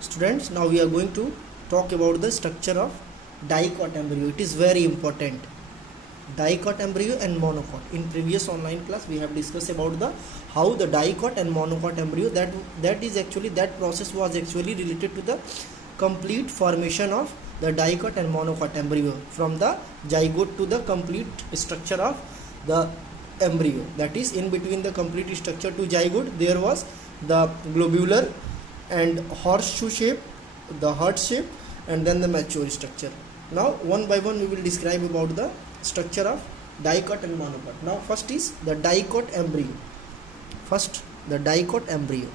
Students, now we are going to talk about the structure of dicot embryo. It is very important. Dicot embryo and monocot. In previous online class we have discussed about the how the dicot and monocot embryo, that process was actually related to the complete formation of the dicot and monocot embryo from the zygote to the complete structure of the embryo. That is, in between the complete structure to zygote there was the globular and horseshoe shape, the heart shape, and then the mature structure. Now one by one we will describe about the structure of dicot and monocot. Now first is the dicot embryo. First, the dicot embryo.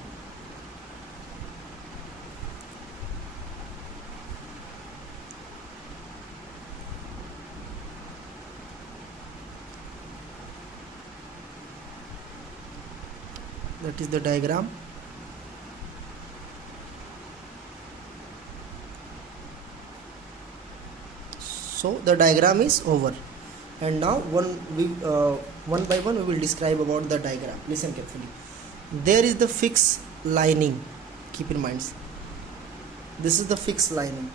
That is the diagram. So the diagram is over, and now one by one we will describe about the diagram. Listen carefully. There is the fixed lining. Keep in mind, this is the fixed lining,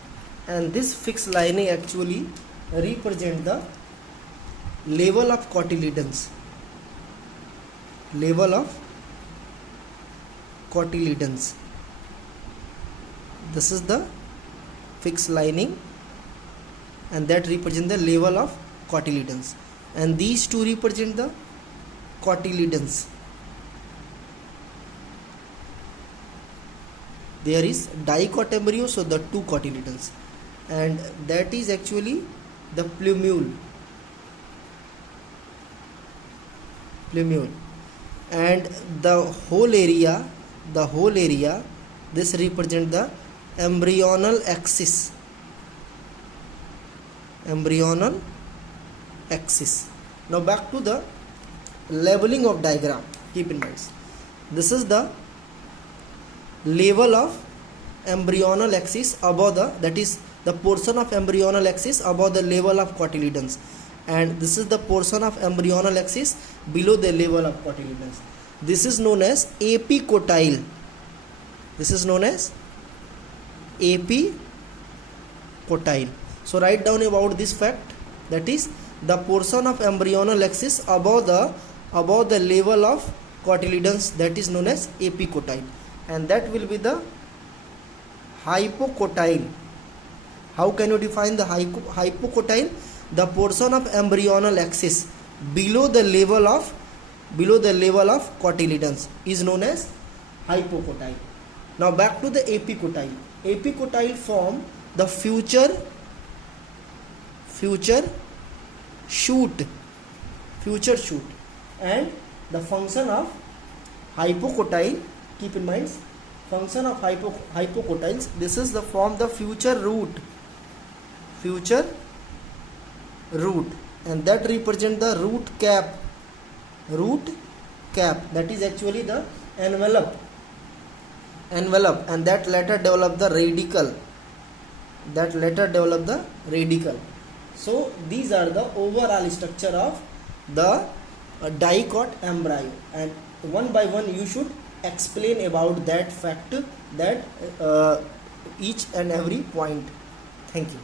and this fixed lining actually represent the level of cotyledons. Level of cotyledons. This is the fixed lining, and that represent the level of cotyledons, and these two represent the cotyledons. There is dicot embryo, so the two cotyledons, and that is actually the plumule, and the whole area this represent the embryonal axis. Now back to the leveling of diagram. Keep in mind, this is the level of embryonal axis above that is the portion of embryonal axis above the level of cotyledons, and this is the portion of embryonal axis below the level of cotyledons. This is known as apicotyle. So write down about this fact, that is the portion of embryonal axis above the level of cotyledons, that is known as apicotyle, and that will be the hypocotyle. How can you define the hypocotyle? The portion of embryonal axis below the level of cotyledons is known as hypocotyle. Now back to the apicotyle. Apicotyle form the future shoot, and the function of hypocotyle, keep in mind, function of hypocotyles, this is the form the future root, and that represent the root cap, that is actually the envelope, and that later develop the radical. So these are the overall structure of the dicot embryo, and one by one you should explain about that fact, that each and every point. Thank you.